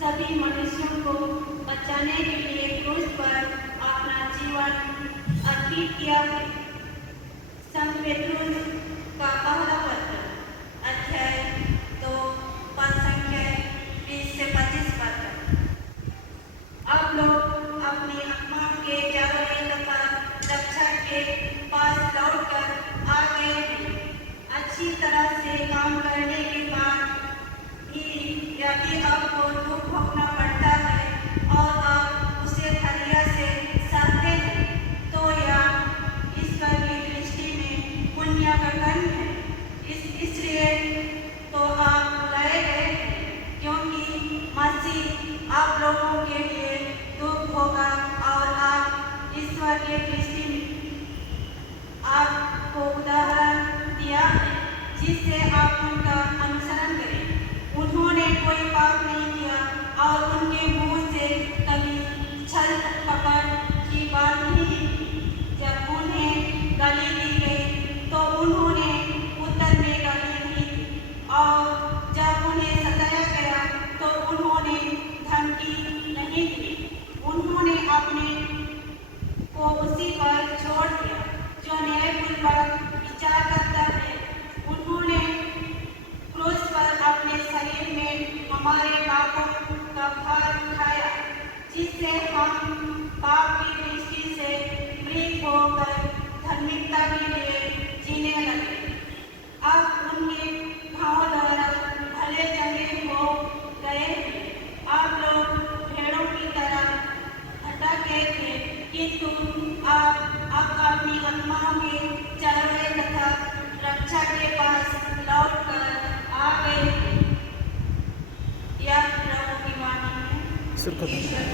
सभी मनुष्यों को बचाने के लिए क्रूस पर अपना जीवन अर्पित किया है। संत पेट्रुस का पहला पत्र अध्याय 2 पद संख्या 20 से 25 पद। अब लोग अपनी आत्माओं के जागरण तथा रक्षा के पास लौटकर आ गए हैं। अच्छी तरह से काम करने के बाद भी यदि आपको दुख भोगना पड़ता है और आप उसे धैर्य से सहते हैं तो यह ईश्वर की दृष्टि में पुण्य का कर्म है। इसलिए तो आप बुलाए गए हैं, क्योंकि मसीह आप लोगों के लिए दुख भोगा और आप ईश्वर की दृष्टि में आपको उदाहरण दिया है जिससे आप उनका अनुसरण करें। उन्होंने कोई पाप नहीं किया और उनके मुंह से कभी छल कपट की बात नहीं की। जब उन्हें गाली दी गई तो उन्होंने उत्तर में गाली नहीं दी, और जब उन्हें सताया गया तो उन्होंने धमकी नहीं दी। उन्होंने अपने को उसी पर छोड़ दिया जो न्यायपूर्वक विचार करता है। उन्होंने क्रूस पर अपने शरीर में हमारे पापों का भार उठाया, जिससे हम पाप की दृष्टि से मृत होकर धार्मिकता के लिए जीने लगे। अब उनके घावों द्वारा भले चंगे हो गए हैं। आप लोग भेड़ों की तरह भटके थे, किंतु आप अब अपनी आत्माओं के चरवाहे तथा रक्षा के पास लौटकर आ गए हैं। यह प्रभु की वाणी है।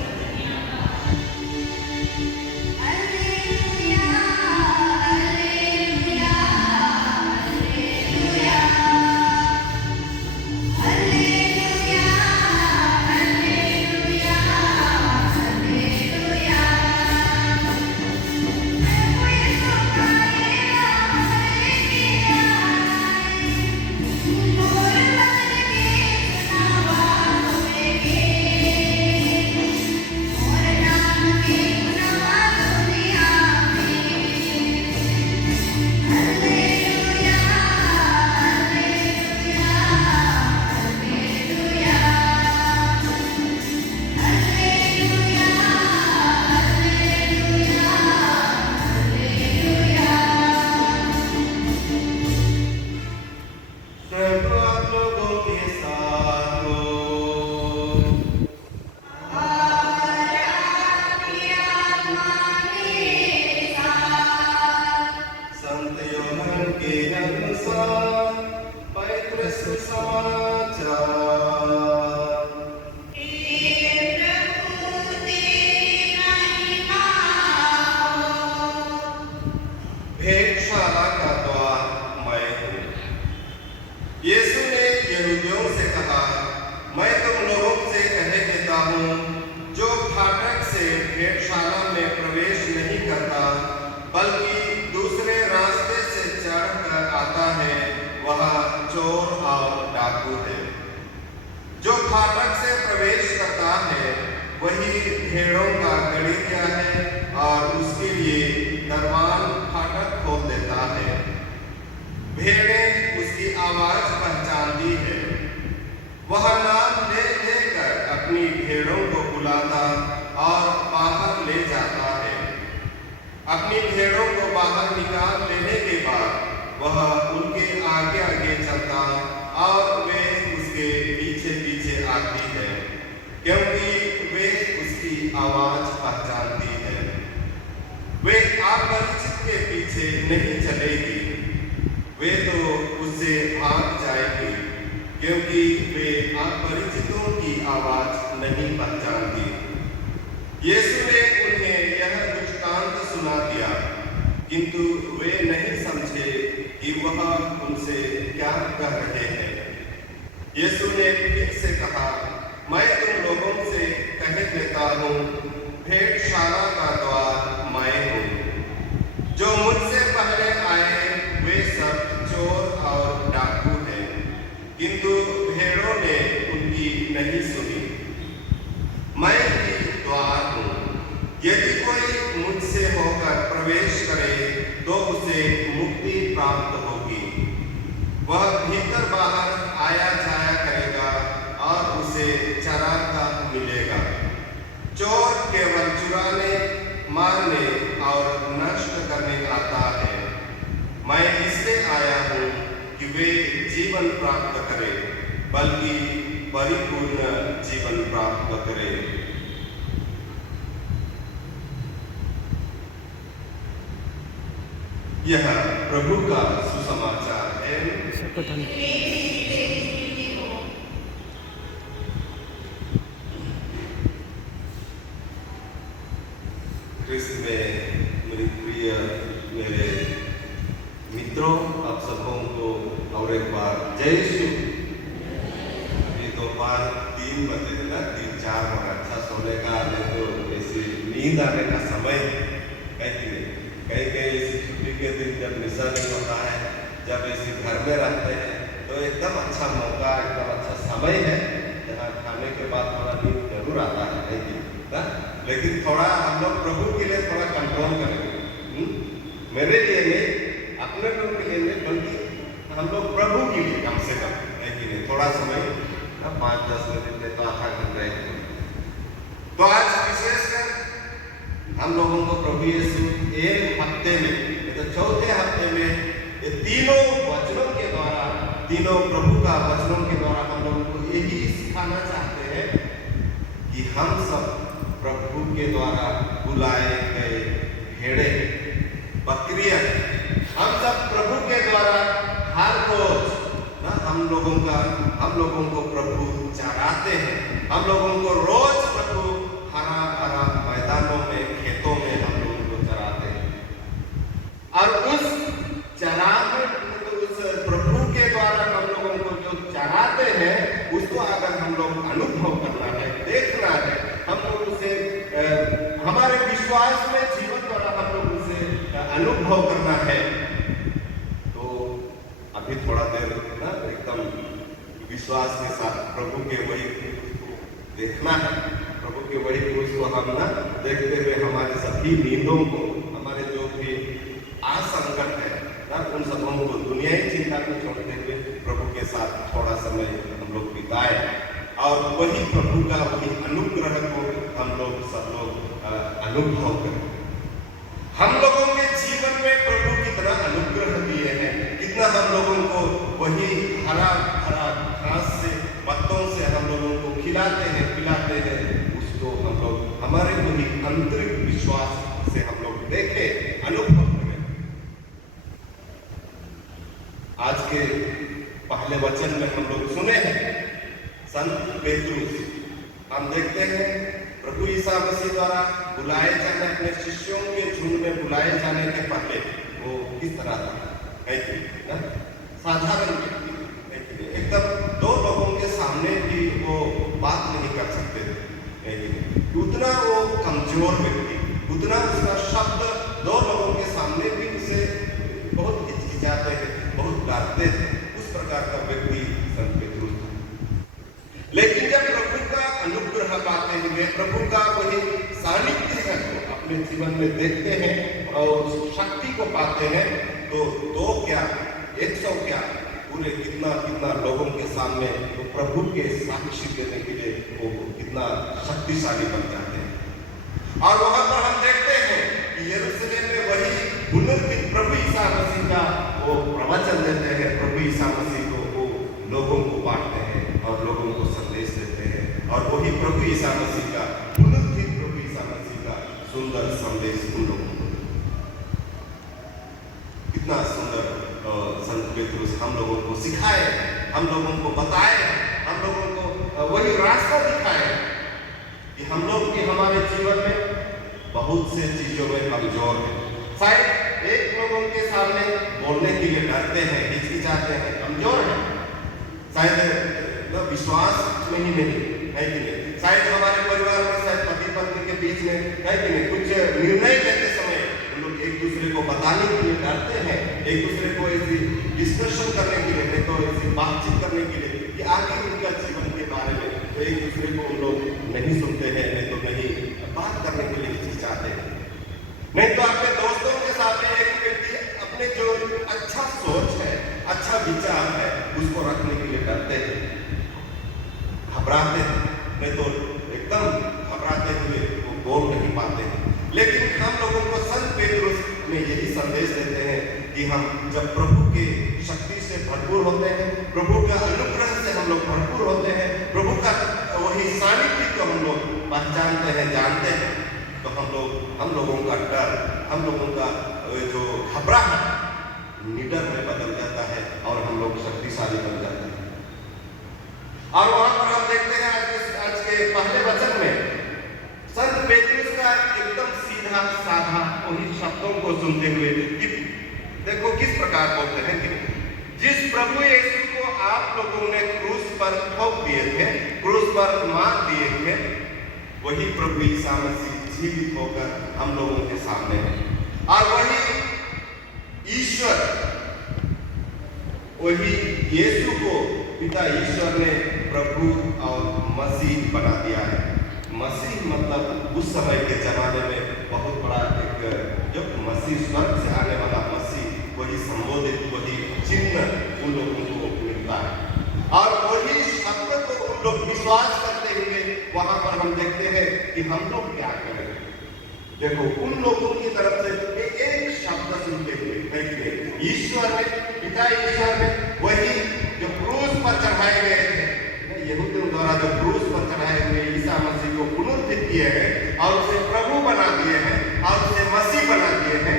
वही भेड़ों का गड़िया है और उसके लिए दरबान फाटक खोल देता है। भेड़ें उसकी आवाज पहचानती है। वह नाम ले लेकर अपनी भेड़ों को बुलाता और बाहर ले जाता है। अपनी भेड़ों को बाहर निकाल लेने के बाद वह उनके आगे आगे चलता और वे उसके पीछे पीछे आती है, क्योंकि वे उसकी आवाज पहचानती है। वे अपरिचित के पीछे नहीं चलेगी, वे तो उससे भाग जाएगी, क्योंकि वे अपरिचितों की आवाज नहीं पहचानती। यीशु ने उन्हें यह दृष्टांत सुना दिया, किंतु वे नहीं समझे कि वह उनसे क्या कह रहे हैं। यीशु ने फिर से कहा, मैं तुम लोगों से कह देता हूँ, भेड़शाला का द्वार मैं हूँ। जो मुझसे पहले आए वे सब चोर और डाकू हैं, किंतु भेड़ों ने उनकी नहीं सुनी। प्राप्त करे, बल्कि परिपूर्ण जीवन प्राप्त करे। यह प्रभु का सुसमाचार है। ख्रिस्त में मेरे प्रिय मेरे मित्रों, आप सबों को और एक बार जय यीशु। ये दोपहर 3 बजे है ना, 3-4 और अच्छा सोने का, नहीं तो ऐसे नींद आने का समय है कि नहीं। कहीं कहीं ऐसी छुट्टी के दिन जब मिशन नहीं होता है, जब ऐसे घर में रहते हैं, तो एकदम अच्छा मौका, एकदम अच्छा समय है जहाँ खाने के बाद थोड़ा नींद जरूर आता है, नहीं कि ना? लेकिन थोड़ा हम लोग प्रभु के लिए थोड़ा कंट्रोल करेंगे। मेरे लिए नहीं, अपने लोग के लिए नहीं, बल्कि हम लोग प्रभु के लिए कम से कम, है कि नहीं, थोड़ा समय 5-10 मिनट में तो आधा घंटा है। तो आज विशेषकर हम लोगों को प्रभु यीशु एक हफ्ते में, तो चौथे हफ्ते में, ये तीनों वचनों के द्वारा, तीनों प्रभु का वचनों के द्वारा हम लोगों को यही सिखाना चाहते हैं कि हम सब प्रभु के द्वारा बुलाए गए भेड़े बकरियां, हम सब प्रभु के द्वारा हर रोज ना हम लोगों को प्रभु चराते हैं। हम लोगों को रोज प्रभु हरा भरा मैदानों में, खेतों में हम लोगों को चराते हैं। और उस प्रभु के द्वारा हम लोगों को जो चराते हैं, उसको अगर हम लोग अनुभव करना है, देखना है, हम लोग उसे हमारे विश्वास में जीवन द्वारा हम लोग उसे अनुभव करना है, तो अभी थोड़ा देर ना एकदम विश्वास के साथ प्रभु के वही देखना है, प्रभु के वही को हम ना देखते हुए हमारे सभी नींदों को, हमारे जो भी आसंकट है ना, उन सबों को दुनियाई चिंता को छोड़ते हुए प्रभु के साथ थोड़ा समय हम लोग बिताए, और वही प्रभु का वही अनुग्रह को हम लोग सब लोग अनुभव करें। हम लोगों के जीवन में प्रभु कितना अनुग्रह दिए हैं, कितना हम लोगों को वही हरा भरा घास से, पत्तों से हम लोगों को खिलाते हैं, पिलाते हैं, उसको हम लोग हमारे वही आंतरिक विश्वास से हम लोग देखें, अनुभव करें। आज के पहले वचन में हम लोग सुने हैं संत पेतरुस, हम देखते हैं प्रभु यीशु मसीह द्वारा बुलाए जाने, अपने शिष्यों के झुंड में बुलाए जाने के पहले वो किस तरह था, है कि ना? साधारण व्यक्ति, है कि नहीं? एकदम 2 लोगों के सामने भी वो बात नहीं कर सकते थे, है कि नहीं? उतना वो कमजोर व्यक्ति, उतना उसका शब्द 2 लोगों के सामने भी उसे बहुत हिचकिचाते हैं, बहुत डरते थे, उस प्रकार का व्यक्ति संत पेतरुस था। लेकिन जब प्रभु का अनुग्रह पाते हैं, प्रभु का वही सानिध्य है तो अपने जीवन में देखते हैं और उस शक्ति को पाते हैं, तो 2 क्या 100 क्या पूरे कितना लोगों के सामने तो प्रभु के साक्षी देने के लिए वो कितना शक्तिशाली बन जाते हैं। और वहां पर हम देखते हैं कि यरूशलेम में वही पुनर्जीवित प्रभु यीशु मसीह का वो प्रवचन देते हैं, प्रभु यीशु मसीह को वो लोगों को बांटते हैं और लोगों को संदेश देते हैं, और वही प्रभु यीशु मसीह का, पुनर्जीवित प्रभु यीशु मसीह का सुंदर संदेश उन लोगों को। कितना सुंदर संत पेतरुस हम लोगों को सिखाए, हम लोगों को बताए, हम लोगों को वही रास्ता दिखाए कि हम लोग भी हमारे जीवन में बहुत से चीजों में कमजोर हैं। शायद एक लोगों के सामने बोलने के लिए डरते हैं, हिचकिचाते हैं, कमजोर हैं, शायद विश्वास में ही नहीं, है कि नहीं? शायद हमारे परिवार में, शायद पति पत्नी के बीच में, है कि नहीं, कुछ निर्णय लेते समय हम लोग एक दूसरे को बताने के लिए डरते हैं, एक दूसरे को ऐसी डिस्कशन करने के लिए, नहीं तो ऐसी बातचीत करने के लिए कि आगे उनका जीवन के बारे में, तो एक दूसरे को हम लोग नहीं सुनते हैं, नहीं तो नहीं बात करने के लिए हिचकिचाते हैं। नहीं तो अपने दोस्तों के सामने एक व्यक्ति अपने जो अच्छा सोच है, अच्छा विचार है, उसको रखने के लिए डरते हैं, घबराते हैं, नहीं तो एकदम घबराते हुए वो बोल नहीं पाते हैं। लेकिन हम लोगों को संत पेतरुस में यही संदेश देते हैं कि हम जब प्रभु के शक्ति से से भरपूर होते हैं, प्रभु के अनुग्रह से हम लोग भरपूर होते हैं, प्रभु का वही सानिध्य को हम लोग पहचानते हैं, जानते हैं, तो हम लोगों का डर, हम लोगों का जो घबराहट निडर में बदल जाता है और हम लोग शक्तिशाली बन जाते हैं। और वहां पर हम देखते हैं आज के पहले वचन में संत पेतरुस का एकदम सीधा साधा उन्हीं शब्दों को सुनते हुए कि देखो किस प्रकार बोलते हैं कि जिस प्रभु यीशु को आप लोगों ने क्रूस पर ठोक दिए थे, क्रूस पर मार दिए थे, वही प्रभु ईसा मसीह जीवित होकर हम लोगों के सामने है। और वही ईश्वर, वही यीशु को पिता ईश्वर ने प्रभु और मसीह बना दिया है। मसीह मतलब उस समय के जमाने में बहुत बड़ा एक, जब मसीह स्वर्ग से आने वाला मसीह, वही संबोधित, वही चिन्ह उन लोगों को मिलता है और वही शब्द को उन लोग विश्वास करते हुए वहां पर हम देखते हैं कि हम लोग क्या करें। देखो उन लोगों की तरफ से एक शब्द सुनते हुए ईश्वर ने, पिता ईश्वर ने वही जो क्रूस पर चढ़ाए गए थे, यहूदियों द्वारा जो क्रूस पर चढ़ाए हुए ईसा मसीह को पुनरुत्थित किए हैं और उसे प्रभु बना दिए हैं और उसे मसीह बना दिए हैं,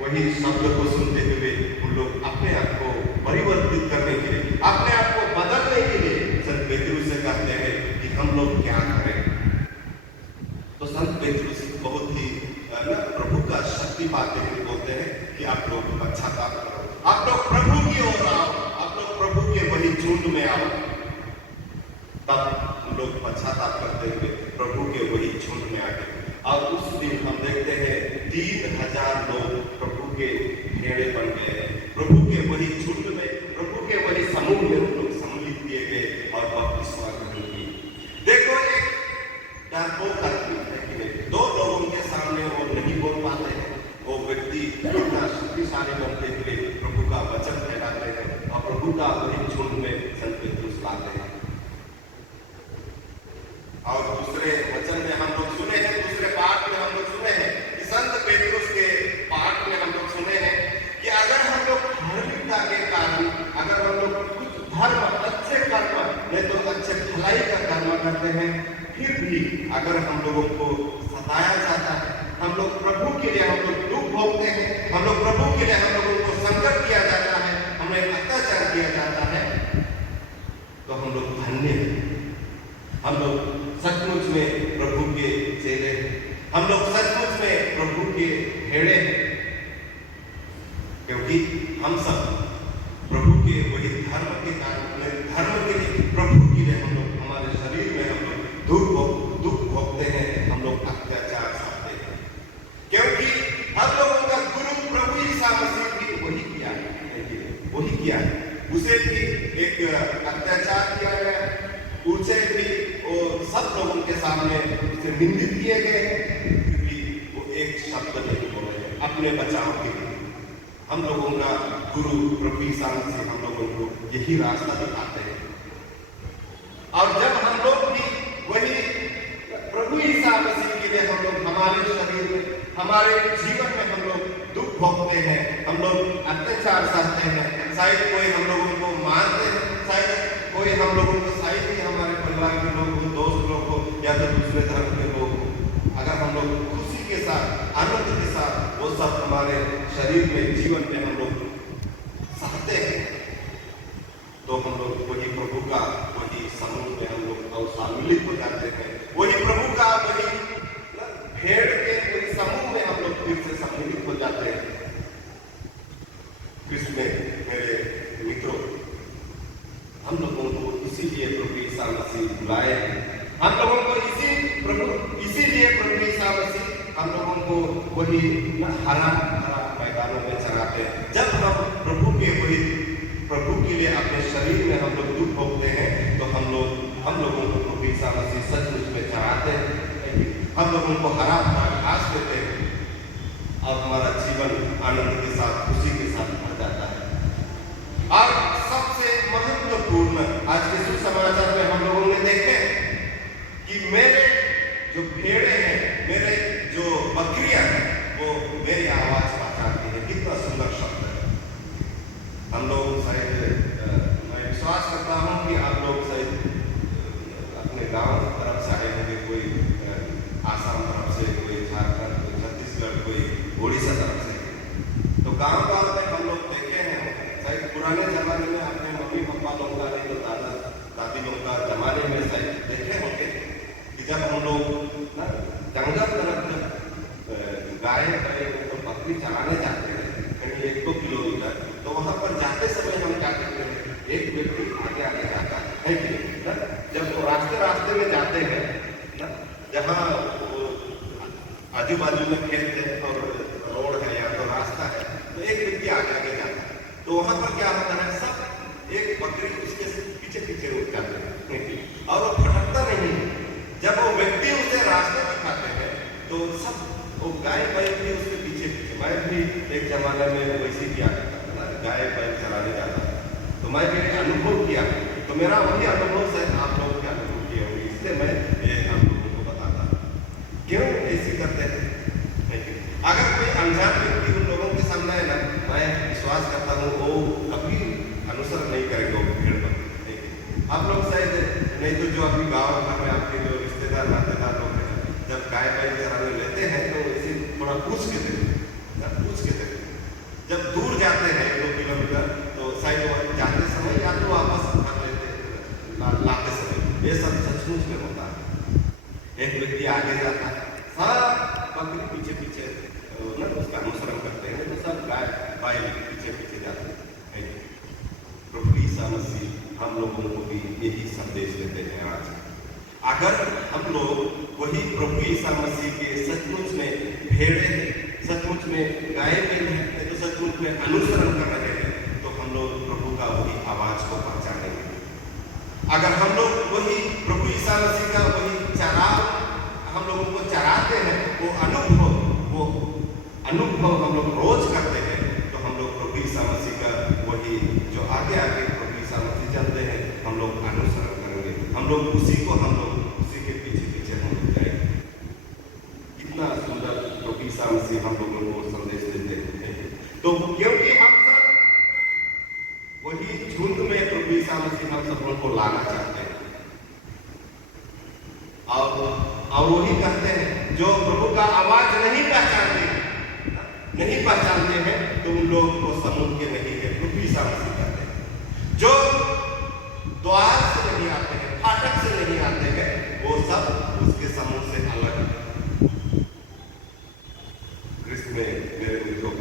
वही शब्द को सुनते हुए उन लोग अपने आप को परिवर्तित करने के लिए, अपने आप को बदलने के लिए संत पेतरुस से कहते हैं कि हम लोग क्या करें। तो संत पेतरुस बहुत ही प्रभु का शक्ति पाते हुए बोलते हैं कि आप लोग पश्चाताप करो, आप लोग प्रभु की ओर आओ, आप लोग प्रभु के वही झुंड में आओ। तब हम लोग पश्चाताप करते हुए प्रभु के वही झुंड में आ गए और उस दिन हम देखते हैं 3000 लोग प्रभु के भेड़े बन गए, प्रभु के वही झुंड में, प्रभु के वही समूह में उन लोग सम्मिलित किए गए और बपतिस्मा ग्रहण किए। देखो एक डरपोक आदमी है कि दो लोगों के सामने वो नहीं बोल पाते हैं, वो व्यक्ति इतना शक्तिशाली बनते हुए प्रभु का वचन फैलाते हैं और प्रभु का वही झुंड में संत पेतरुस लाते हैं। और दूसरे वचन में हम लोग सुने हैं, दूसरे पाठ में हम लोग सुने हैं कि संत पेतरुस के पाठ में हम लोग सुने हैं कि अगर हम लोग धार्मिकता के कारण, अगर हम लोग कुछ धर्म, अच्छे कर्म, नहीं तो अच्छे भलाई का कर्म करते हैं, फिर भी अगर हम लोगों को सताया जाता है, हम लोग प्रभु के लिए हम लोग दुख भोगते हैं, हम लोग प्रभु के लिए हम लोगों को संकट किया जाता है, हमें अत्याचार किया जाता है, तो हम लोग धन्य हैं। हम लोग सचमुच में प्रभु के चेले हैं, हम लोग सचमुच में प्रभु के भेड़े हैं, क्योंकि हम सब प्रभु के वही धर्म के कारण, धर्म के लिए, प्रभु के लिए हम लोग हमारे शरीर में हम लोग दुख भोगते हैं, हम लोग अत्याचार सहते हैं, क्योंकि हम लोगों का गुरु प्रभु ईसा मसीह भी वही किया है, वही किया है। उसे भी एक अत्याचार किया गया, उसे भी वो सब लोगों के सामने उसे निंदित किए गए हैं, फिर भी वो एक शब्द नहीं बोले अपने बचाव के लिए। हम लोगों का गुरु प्रभु ईसा मसीह हम लोगों को यही रास्ता दिखाते हैं और जब हम लोग भी वही प्रभु ईसा मसीह के लिए हम लोग हमारे शरीर में, हमारे जीवन में हम लोग दुख भोगते हैं, हम लोग अत्याचार सहते हैं, शायद कोई हम लोगों को मारते हैं, शायद कोई हम लोगों को, शायद ही हमारे परिवार के लोग हो, दोस्त लोग हो या तो दूसरे धर्म के लोग हो, अगर हम लोग खुशी के साथ, आनंद के साथ वो सब हमारे शरीर में, जीवन में हम लोग सहते हैं, तो हम लोग वही प्रभु का वही समूह में हम लोग और सम्मिलित हो जाते हैं, वही प्रभु का वही भेड़ के वही समूह में हम लोग फिर से सम्मिलित हो जाते हैं। कृष्ण मेरे मित्रों, हम लोगों को इसीलिए प्रभु ईसा मसीह बुलाए, हम लोगों को इसीलिए प्रभु ईसा मसीह हम लोगों को वही हरा हरा मैदानों में चराते हैं। जब हम प्रभु के लिए अपने शरीर में हम लोग दुख भोगते हैं, तो हम लोगों को प्रभु ईसा मसीह सचमुच में चराते हैं, हम लोगों को हरा भरा घास देते हैं और हमारा जीवन आनंद के साथ, खुशी के साथ भर जाता है। और सबसे महत्वपूर्ण आज के सुसमाचार में हम लोगों ने देखे कि मेरे जो भेड़े हैं, मेरे जो बकरियां हैं, वो मेरी आवाज पहचानती है। कितना सुंदर शब्द है। हम लोग शायद में जाते हैं ना, जहाँ आजू बाजू में खेत है और रोड है या तो रास्ता है, तो एक व्यक्ति आगे आगे जाता है, तो वहां पर क्या होता है, सब एक बकरी उसके पीछे पीछे उठ जाते हैं और वो फटकता नहीं है। जब वो व्यक्ति उसे रास्ते दिखाते हैं तो सब वो गाय बैल भी उसके पीछे पीछे। मैं भी एक जमाने में वैसे किया करता था ना, गाय बैल चलाने जाता था, तो मैं भी अनुभव किया, तो मेरा वही अनुभव शायद आप लोग के अनुभव किए होंगे, इसलिए मैं ये आप लोगों को बताता क्यों ऐसे करते हैं। अगर कोई अनजान व्यक्ति उन लोगों के सामने है ना, मैं विश्वास करता हूँ वो कभी अनुसरण नहीं करेंगे वो भीड़ को। आप लोग शायद नहीं तो जो अभी गाँव घर में आपके जो रिश्तेदार नातेदार लोग हैं, जब गाय बैल चराने लेते हैं तो इसे थोड़ा पूछ के देते। जब दूर जाते हैं 2 किलोमीटर तो शायद जाते समय या तो वापस कर लेते लाते समय, ये सब सचमुच में होता है। एक व्यक्ति आगे जाता है, सब बकरी पीछे पीछे ना उसका अनुसरण करते हैं, तो सब गाय बैल पीछे पीछे जाते हैं। प्रभु ईसा मसीह हम लोगों को भी यही संदेश देते हैं आज। अगर हम लोग वही प्रभु ईसा मसीह के सचमुच में भेड़े हैं, सचमुच में गाय हैं, तो सचमुच में अनुसरण कर रहे हैं, तो हम लोग प्रभु का वही आवाज को पहचानेंगे। अगर हम लोग वही प्रभु ईसा मसीह का वही चराव हम लोगों को चराते हैं, वो अनुभव हम लोग रोज करते हैं, तो हम लोग प्रभु ईसा मसीह का वही जो आगे आगे प्रभु ईसा मसीह चलते हैं, हम लोग अनुसरण करेंगे। हम लोग उसी के पीछे पीछे हम लोग जाएंगे। कितना सुंदर प्रभु ईसा मसीह हम लोगों को संदेश देते हैं। तो क्योंकि हम सब वही झुंड में प्रभु ईसा मसीह हम सब को लाना चाहते हैं, और वही कहते हैं जो प्रभु का आवाज नहीं पहचानते हैं तो उन लोग को समूह के नहीं है। प्रभु ईसा मसीह कहते हैं जो द्वार से नहीं आते हैं, फाटक से नहीं आते हैं, वो सब उसके समूह से अलग है। कृष्ण में मेरे मित्रों,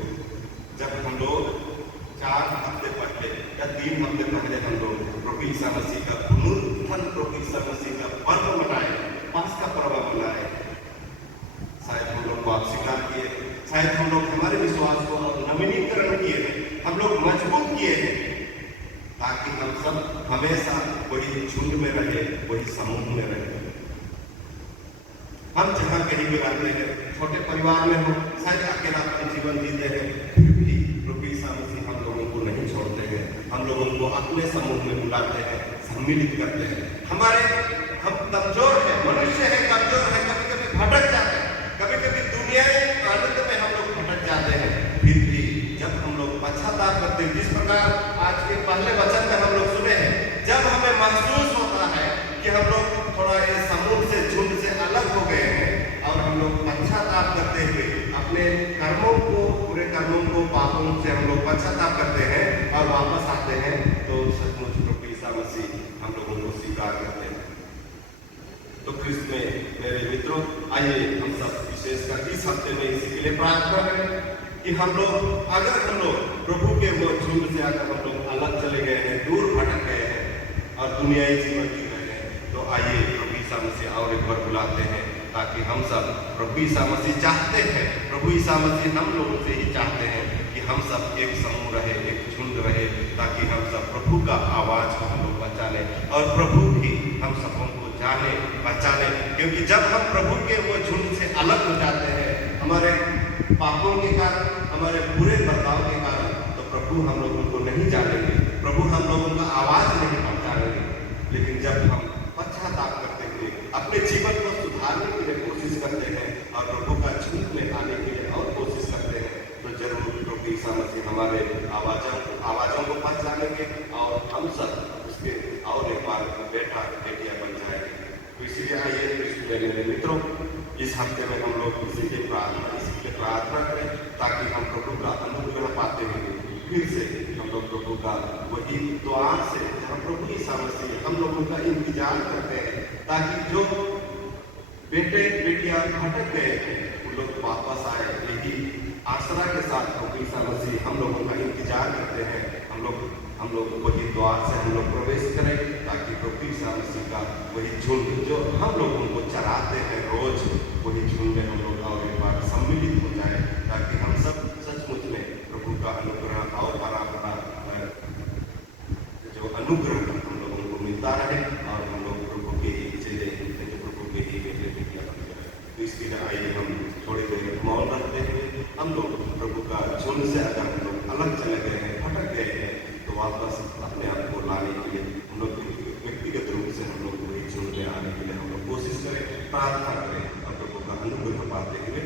जब हम लोग 4 हफ्ते पहले या 3 हफ्ते पहले हम लोग प्रभु ईसा मसीह का पुनरुत्थान, प्रभु ईसा मसीह का पर्व मनाए, पास्का पर्व मनाए, शायद हम लोग को आप स्वीकार किए, शायद हम लोग हमारे विश्वास को नवीनीकरण किए हैं, हम लोग मजबूत किए हैं, ताकि हम सब हमेशा वही झुंड में रहे, वही समूह में रहे। हम जहाँ कहीं भी रहते हैं, छोटे परिवार में हो, शायद अकेलापन जीवन जीते हैं, फिर भी प्रभु ईसा मसीह हम लोगों को नहीं छोड़ते हैं, हम लोगों को अपने समूह में बुलाते हैं, सम्मिलित करते हैं। हम कमजोर है, मनुष्य है, कमजोर है, कभी कभी भटक जाते हैं, कभी कभी दुनिया आनंद में हम लोग भटक जाते हैं, फिर भी जब हम लोग पश्चाताप करते हैं, जिस प्रकार आज के पहले वचन में हम लोग सुने हैं, जब हमें महसूस होता है कि हम लोग थोड़ा ये समूह से झुंड से अलग हो गए हैं और हम लोग पश्चाताप करते हुए अपने कर्मों को, पूरे कर्मों को, पापों से हम लोग पश्चाताप करते हैं और वापस आते हैं, तो सचमुच प्रभु ईसा मसीह हम लोगों को स्वीकार करते हैं। तो कृष्ण में मेरे मित्रों, आइए हम सब विशेषकर इस हफ्ते में इसी के लिए प्रार्थना करें कि हम लोग, अगर हम लोग प्रभु के वो झुंड से अगर हम लोग अलग चले गए हैं, दूर भटक गए हैं और दुनियाई जीवन जी रहे हैं, तो आइए प्रभु ईसा मसीह और एक बार बुलाते हैं, ताकि हम सब, प्रभु ईसा मसीह चाहते हैं, प्रभु ईसा मसीह हम लोगों से ही चाहते हैं कि हम सब एक समूह रहे, एक झुंड रहे, ताकि हम सब प्रभु का आवाज को हम लोग पहचाने और प्रभु भी हम सबों को जाने पहचाने। क्योंकि जब हम प्रभु के वो झुंड से अलग हो जाते हैं, हमारे पापों के कारण, हमारे बुरे बर्ताव के कारण, तो प्रभु हम लोगों को नहीं जानेंगे, प्रभु हम लोगों का आवाज नहीं पहचानेंगे। लेकिन जब हम पश्चाताप करते हुए अपने जीवन को सुधारने के लिए कोशिश करते हैं और प्रभु का झुंड में आने के लिए और कोशिश करते हैं, तो जरूर प्रभु ईसा मसीह हमारे आवाजों को पहचानेंगे और हम सब उसके और एक बार बेटा बेटियां बन जाएंगे। तो इसीलिए आइए मेरे मित्रों, इस हफ्ते में हम लोग इसी के प्रार्थना करें, ताकि हम प्रभु का अनुग्रह पाते हुए फिर से हम लोग प्रभु का वही द्वार से, जहाँ प्रभु ईसा मसीह हम लोगों का इंतजार करते हैं, ताकि जो बेटे बेटियां भटक गए हैं उन लोग वापस आए। यही आसरा के साथ प्रभु ईसा मसीह हम लोगों का इंतजार करते हैं, हम लोग वही द्वार से हम लोग प्रवेश करें, ताकि प्रभु ईसा मसीह का वही झुंड जो हम लोग उनको चराते हैं रोज, वही झुंड में हम लोग और एक बार सम्मिलित हो जाए, ताकि हम सब सचमुच में प्रभु का अनुग्रह और बड़ा जो अनुग्रह हम लोगों को मिलता रहे और हम लोग प्रभु के एक चेले, जो प्रभु के एक बेटे बन जाए। तो इसके लिए आइए हम थोड़ी देर मौन रखते हुए हम लोग प्रभु का झुंड से अगर हम लोग अलग चले गए हैं, भटक गए हैं, तो वापस अपने आप को लाने के लिए हम लोग व्यक्तिगत रूप से हम लोग वही झुंड में आने के लिए हम लोग कोशिश करें, प्रार्थना करें और प्रभु का अनुग्रह पाते हुए